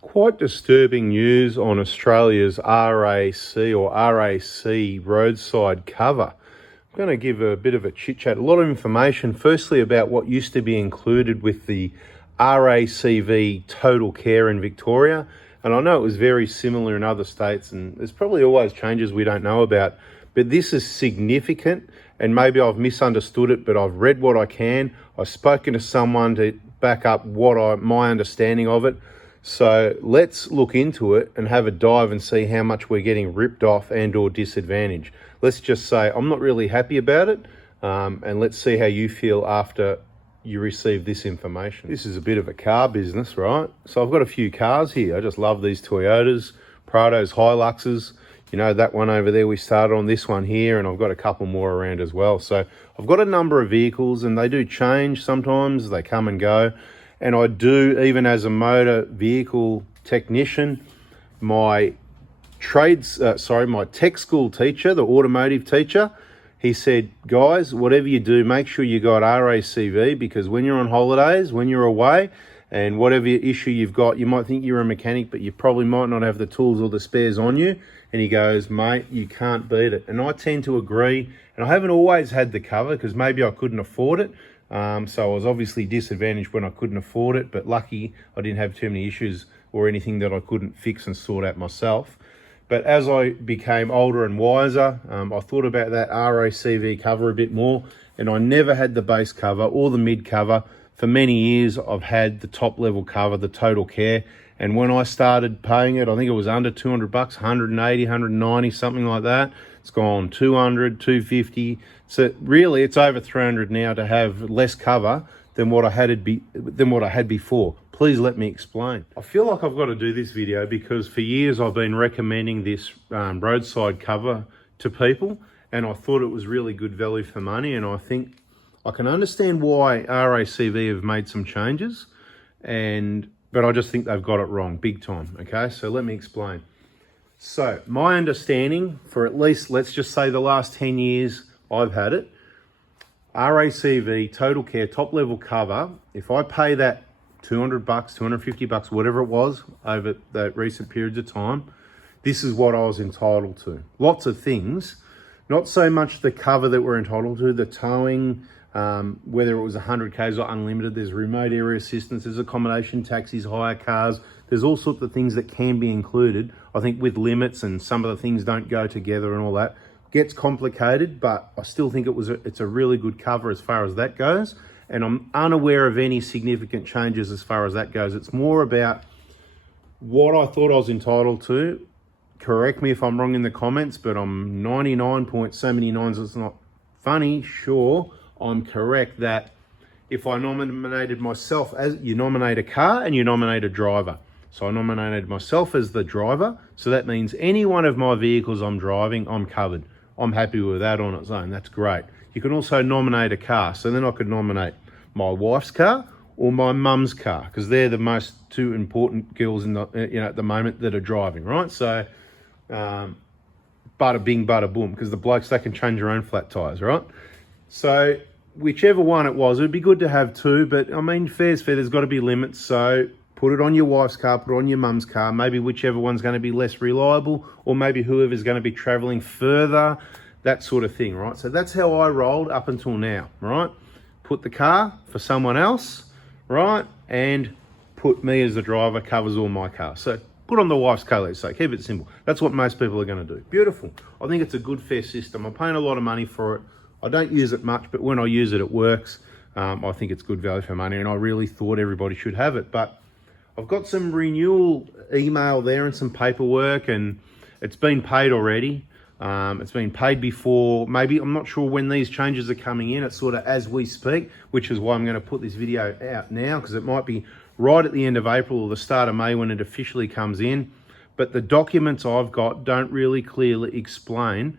Quite disturbing news on Australia's RAC or RAC roadside cover. I'm going to give a bit of a chit chat, a lot of information, firstly about what used to be included with the RACV total care in Victoria. And I know it was very similar in other states, and there's probably always changes we don't know about, but this is significant, and maybe I've misunderstood it, but I've read what I can. I've spoken to someone to back up my understanding of it. So let's look into it and have a dive and see how much we're getting ripped off and or disadvantaged. Let's just say I'm not really happy about it, and let's see how you feel after you receive this information. This is a bit of a car business, right? So I've got a few cars here. I just love these Toyotas, Prados, Hiluxes. You know, that one over there, we started on this one here, and I've got a couple more around as well. So I've got a number of vehicles, and they do change sometimes. They come and go. And I do, even as a motor vehicle technician, my my tech school teacher, the automotive teacher, he said, guys, whatever you do, make sure you got RACV, because when you're on holidays, when you're away, and whatever issue you've got, you might think you're a mechanic, but you probably might not have the tools or the spares on you. And he goes, mate, you can't beat it. And I tend to agree. And I haven't always had the cover because maybe I couldn't afford it. So I was obviously disadvantaged when I couldn't afford it, but lucky I didn't have too many issues or anything that I couldn't fix and sort out myself. But as I became older and wiser, I thought about that RACV cover a bit more, and I never had the base cover or the mid cover. For many years, I've had the top level cover, the total care. And when I started paying it, I think it was under 200 bucks, 180, 190, something like that. It's gone 200, 250. So really, it's over 300 now to have less cover than what I had before. Please let me explain. I feel like I've got to do this video because for years I've been recommending this roadside cover to people, and I thought it was really good value for money. And I think I can understand why RACV have made some changes, but I just think they've got it wrong big time. Okay, so let me explain. So my understanding for at least, let's just say the last 10 years I've had it, RACV, total care, top level cover, if I pay that 200 bucks, 250 bucks, whatever it was over the recent periods of time, this is what I was entitled to. Lots of things, not so much the cover that we're entitled to, the towing, whether it was 100 Ks or unlimited, there's remote area assistance, there's accommodation, taxis, hire cars, there's all sorts of things that can be included. I think with limits and some of the things don't go together and all that, gets complicated, but I still think it's a really good cover as far as that goes. And I'm unaware of any significant changes as far as that goes. It's more about what I thought I was entitled to. Correct me if I'm wrong in the comments, but I'm 99.79, so it's not funny, sure. I'm correct that if I nominated myself, as you nominate a car and you nominate a driver. So I nominated myself as the driver. So that means any one of my vehicles I'm driving, I'm covered. I'm happy with that on its own. That's great. You can also nominate a car. So then I could nominate my wife's car or my mum's car, because they're the most two important girls in the, at the moment that are driving, right? So bada bing, bada boom, because the blokes, they can change their own flat tires, right? So whichever one it was, it would be good to have two, but I mean, fair's fair, there's got to be limits. So put it on your wife's car, put it on your mum's car, maybe whichever one's going to be less reliable, or maybe whoever's going to be traveling further, that sort of thing, right? So that's how I rolled up until now, right? Put the car for someone else, right? And put me as the driver, covers all my cars. So put on the wife's car, let's say, keep it simple. That's what most people are going to do. Beautiful. I think it's a good, fair system. I'm paying a lot of money for it. I don't use it much, but when I use it, it works. I think it's good value for money, and I really thought everybody should have it. But I've got some renewal email there and some paperwork, and it's been paid already. It's been paid before. Maybe, I'm not sure when these changes are coming in. It's sort of as we speak, which is why I'm going to put this video out now, because it might be right at the end of April or the start of May when it officially comes in. But the documents I've got don't really clearly explain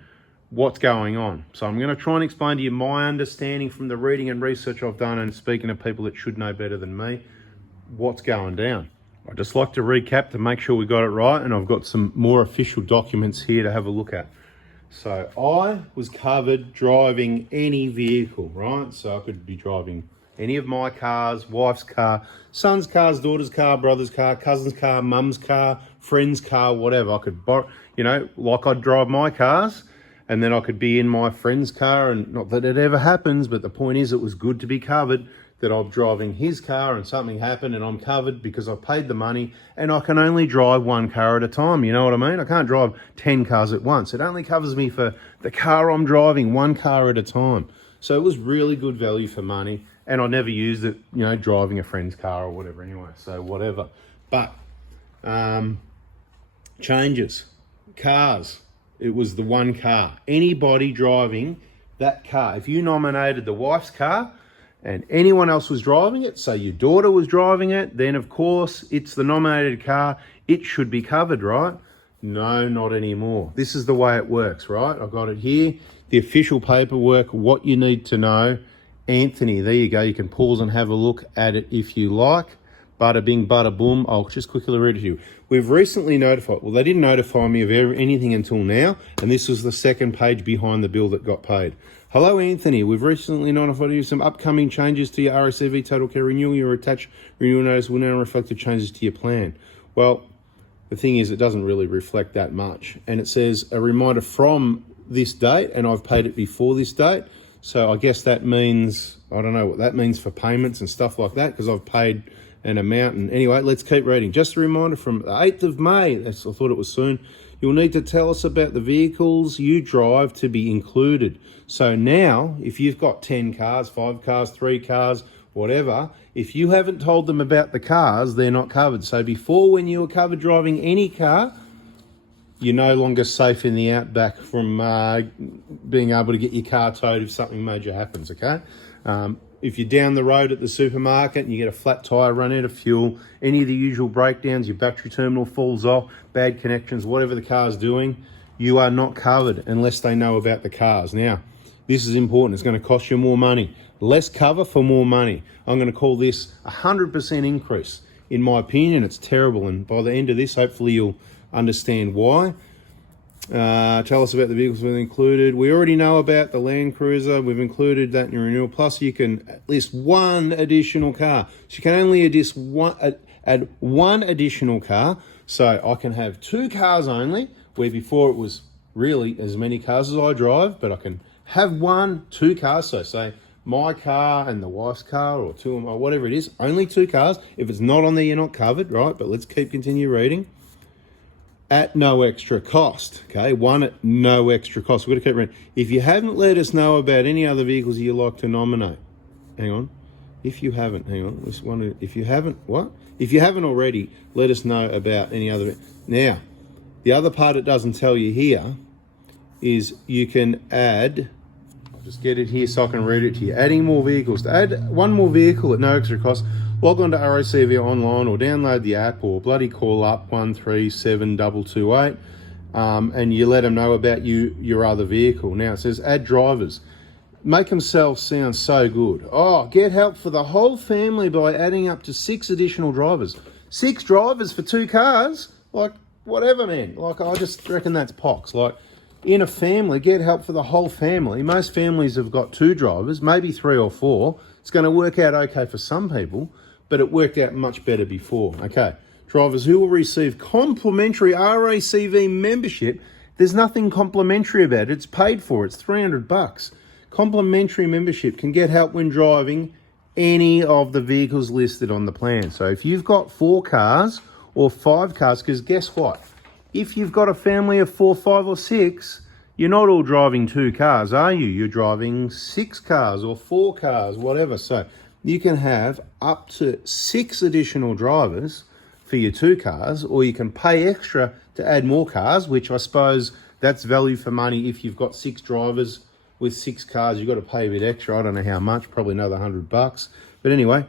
what's going on. So I'm going to try and explain to you my understanding from the reading and research I've done and speaking to people that should know better than me, what's going down. I'd just like to recap to make sure we got it right, and I've got some more official documents here to have a look at. So I was covered driving any vehicle, right? So I could be driving any of my cars, wife's car, son's cars, daughter's car, brother's car, cousin's car, mum's car, friend's car, whatever. I could borrow, you know, like I'd drive my cars, and then I could be in my friend's car, and not that it ever happens, but the point is it was good to be covered, that I'm driving his car and something happened and I'm covered because I paid the money, and I can only drive one car at a time. You know what I mean? I can't drive 10 cars at once. It only covers me for the car I'm driving, one car at a time. So it was really good value for money, and I never used it, you know, driving a friend's car or whatever anyway, so whatever. But changes, cars, it was the one car. Anybody driving that car, if you nominated the wife's car, and anyone else was driving it, so your daughter was driving it, then of course it's the nominated car, it should be covered, right? No, not anymore. This is the way it works, right? I've got it here, the official paperwork, what you need to know. Anthony, there you go. You can pause and have a look at it if you like. Bada bing, bada boom. I'll just quickly read it to you. We've recently notified, well, they didn't notify me of anything until now, and this was the second page behind the bill that got paid. Hello, Anthony. We've recently notified you of some upcoming changes to your RACV Total Care renewal. Your attached renewal notice will now reflect the changes to your plan. Well, the thing is, it doesn't really reflect that much. And it says a reminder from this date, and I've paid it before this date. So I guess that means, I don't know what that means for payments and stuff like that, because I've paid an amount. And anyway, let's keep reading. Just a reminder from the 8th of May, I thought it was soon, you'll need to tell us about the vehicles you drive to be included. So now, if you've got 10 cars, 5 cars, 3 cars, whatever, if you haven't told them about the cars, they're not covered. So before, when you were covered driving any car, you're no longer safe in the outback from being able to get your car towed if something major happens, okay? If you're down the road at the supermarket and you get a flat tyre, run out of fuel, any of the usual breakdowns, your battery terminal falls off, bad connections, whatever the car's doing, you are not covered unless they know about the cars. Now, this is important. It's going to cost you more money. Less cover for more money. I'm going to call this a 100% increase. In my opinion, it's terrible. And by the end of this, hopefully you'll understand why. Tell us about the vehicles we've included. We already know about the Land Cruiser. We've included that in your renewal. Plus, you can list one additional car. So you can only add one additional car. So I can have 2 cars only, where before it was really as many cars as I drive, but I can have 2 cars. So say my car and the wife's car, or 2 of my, whatever it is, only 2 cars. If it's not on there, you're not covered, right? But let's continue reading. At no extra cost, okay? 1 at no extra cost. We've got to keep reading. If you haven't let us know about any other vehicles you like to nominate, hang on. If you haven't, hang on. If you haven't, what? If you haven't already, let us know about any other. Now, the other part it doesn't tell you here is you can add, I'll just get it here so I can read it to you. Adding more vehicles. To add 1 more vehicle at no extra cost, log on to RACV online or download the app or bloody call up 137228 and you let them know about your other vehicle. Now it says add drivers. Make themselves sound so good. Oh, get help for the whole family by adding up to 6 additional drivers. 6 drivers for 2 cars? Like, whatever, man. Like, I just reckon that's pox. Like, in a family, get help for the whole family. Most families have got 2 drivers, maybe 3 or 4. It's going to work out okay for some people, but it worked out much better before. Okay, drivers who will receive complimentary RACV membership. There's nothing complimentary about it. It's paid for. It's $300. Complimentary membership can get help when driving any of the vehicles listed on the plan. So if you've got 4 cars or 5 cars, because guess what? If you've got a family of 4, 5 or 6, you're not all driving 2 cars, are you? You're driving 6 cars or 4 cars, whatever. So you can have up to 6 additional drivers for your 2 cars, or you can pay extra to add more cars, which I suppose that's value for money. If you've got 6 drivers with 6 cars, you've got to pay a bit extra. I don't know how much, probably another $100. But anyway,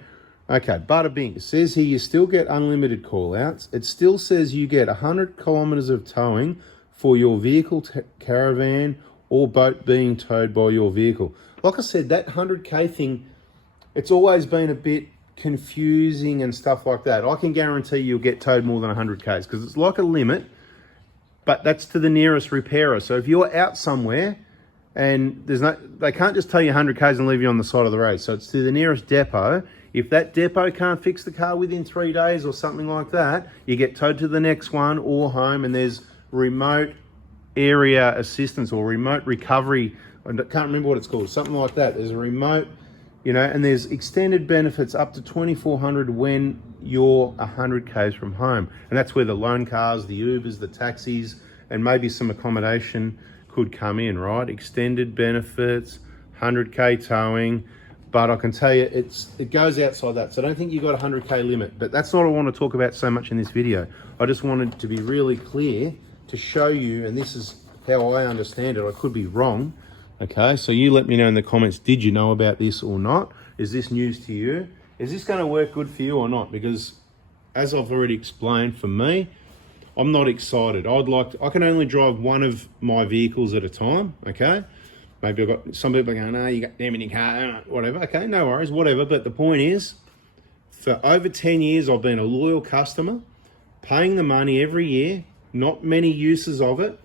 okay, bada bing. It says here you still get unlimited call outs. It still says you get 100 kilometers of towing for your vehicle, caravan or boat being towed by your vehicle. Like I said, that 100K thing, it's always been a bit confusing and stuff like that. I can guarantee you'll get towed more than 100Ks because it's like a limit, but that's to the nearest repairer. So if you're out somewhere And they can't just tell you 100 k's and leave you on the side of the road. So it's to the nearest depot. If that depot can't fix the car within 3 days or something like that, you get towed to the next one or home, and there's remote area assistance or remote recovery. I can't remember what it's called, something like that. There's a remote, and there's extended benefits up to 2,400 when you're 100 k's from home. And that's where the loan cars, the Ubers, the taxis, and maybe some accommodation could come in, right? Extended benefits, 100k towing, but I can tell you it goes outside that. So I don't think you've got a 100k limit, but that's not what I want to talk about so much in this video. I just wanted to be really clear to show you, and this is how I understand it. I could be wrong, okay? So you let me know in the comments, did you know about this or not? Is this news to you? Is this going to work good for you or not? Because as I've already explained, for me, I'm not excited. I can only drive one of my vehicles at a time, okay? Maybe I've got some people going, no, you got damn many cars, whatever. Okay, no worries, whatever. But the point is, for over 10 years, I've been a loyal customer, paying the money every year, not many uses of it,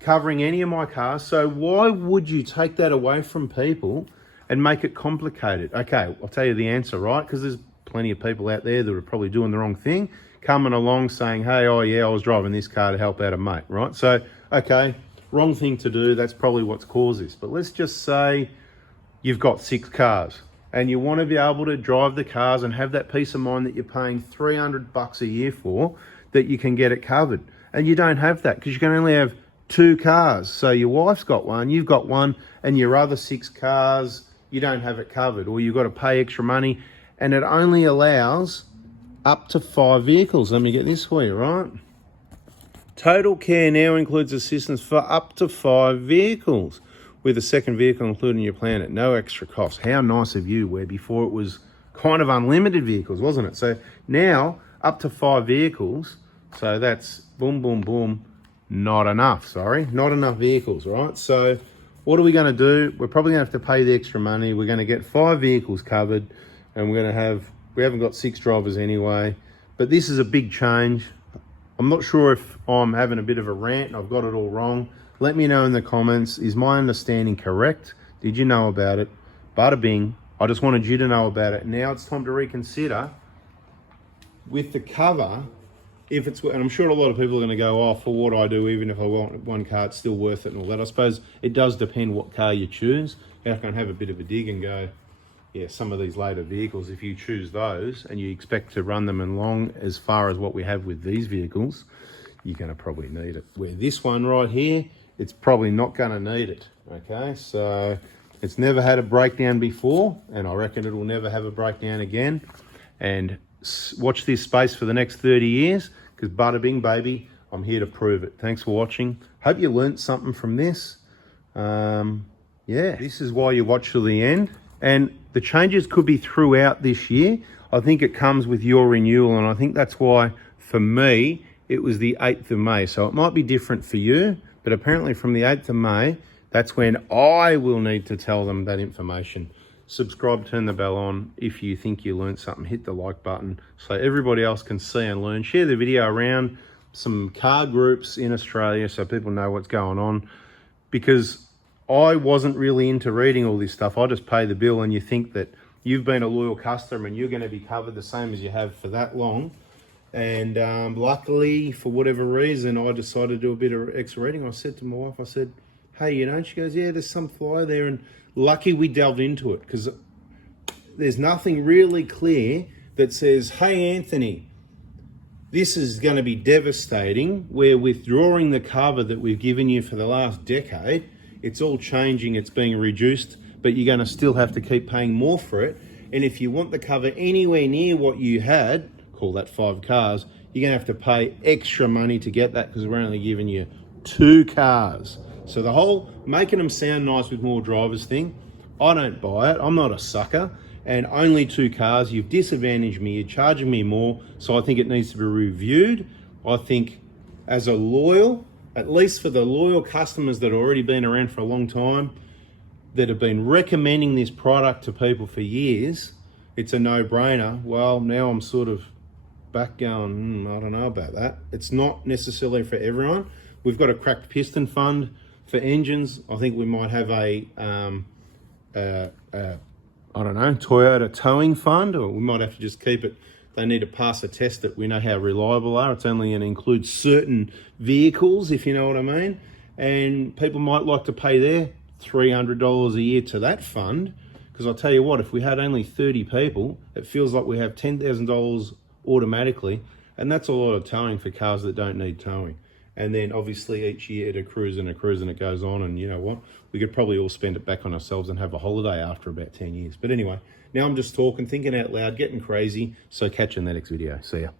covering any of my cars. So why would you take that away from people and make it complicated? Okay, I'll tell you the answer, right? Because there's plenty of people out there that are probably doing the wrong thing, coming along saying, hey, oh yeah, I was driving this car to help out a mate, right? So, okay, wrong thing to do. That's probably what's caused this. But let's just say you've got 6 cars and you want to be able to drive the cars and have that peace of mind that you're paying $300 a year for, that you can get it covered. And you don't have that because you can only have 2 cars. So your wife's got one, you've got one, and your other 6 cars, you don't have it covered, or you've got to pay extra money. And it only allows up to 5 vehicles. Let me get this for you, right? Total Care now includes assistance for up to 5 vehicles, with a second vehicle included in your plan at no extra cost. How nice of you, where before it was kind of unlimited vehicles, wasn't it? So now up to 5 vehicles. So that's boom, boom, boom. Not enough vehicles, right? So what are we going to do? We're probably going to have to pay the extra money. We're going to get 5 vehicles covered, and we haven't got 6 drivers anyway. But this is a big change. I'm not sure if I'm having a bit of a rant and I've got it all wrong. Let me know in the comments. Is my understanding correct? Did you know about it? Bada bing. I just wanted you to know about it. Now it's time to reconsider with the cover. And I'm sure a lot of people are going to go, oh, for what I do, even if I want one car, it's still worth it and all that. I suppose it does depend what car you choose. I can have a bit of a dig and go, yeah, some of these later vehicles, if you choose those and you expect to run them along as far as what we have with these vehicles, you're going to probably need it. Where this one right here, it's probably not going to need it, okay? So it's never had a breakdown before, and I reckon it will never have a breakdown again. And watch this space for the next 30 years, because bada bing, baby, I'm here to prove it. Thanks for watching. Hope you learnt something from this. Yeah, this is why you watch till the end. And the changes could be throughout this year. I think it comes with your renewal, and I think that's why, for me, it was the 8th of May. So it might be different for you, but apparently from the 8th of May, that's when I will need to tell them that information. Subscribe, turn the bell on. If you think you learned something, hit the like button so everybody else can see and learn. Share the video around some car groups in Australia so people know what's going on, because I wasn't really into reading all this stuff. I just pay the bill, and you think that you've been a loyal customer and you're going to be covered the same as you have for that long. And luckily, for whatever reason, I decided to do a bit of extra reading. I said to my wife, I said, hey, and she goes, yeah, there's some fly there. And lucky we delved into it, because there's nothing really clear that says, hey, Anthony, this is going to be devastating. We're withdrawing the cover that we've given you for the last decade. It's all changing, it's being reduced, but you're going to still have to keep paying more for it. And if you want the cover anywhere near what you had, call that 5 cars, you're going to have to pay extra money to get that, because we're only giving you 2 cars. So the whole making them sound nice with more drivers thing, I don't buy it. I'm not a sucker. And only 2 cars, you've disadvantaged me, you're charging me more. So I think it needs to be reviewed. I think as a loyal, at least for the loyal customers that have already been around for a long time, that have been recommending this product to people for years, it's a no-brainer. Well, now I'm sort of back going, I don't know about that. It's not necessarily for everyone. We've got a cracked piston fund For engines, I think we might have a I don't know, Toyota towing fund, or we might have to just keep it. They need to pass a test that we know how reliable are. It's only going to include certain vehicles, if you know what I mean. And people might like to pay their $300 a year to that fund, because I'll tell you what, if we had only 30 people, it feels like we have $10,000 automatically, and that's a lot of towing for cars that don't need towing. And then obviously each year it accrues and accrues and it goes on, and you know what, we could probably all spend it back on ourselves and have a holiday after about 10 years. But anyway, now I'm just talking, thinking out loud, getting crazy. So catch you in the next video. See ya.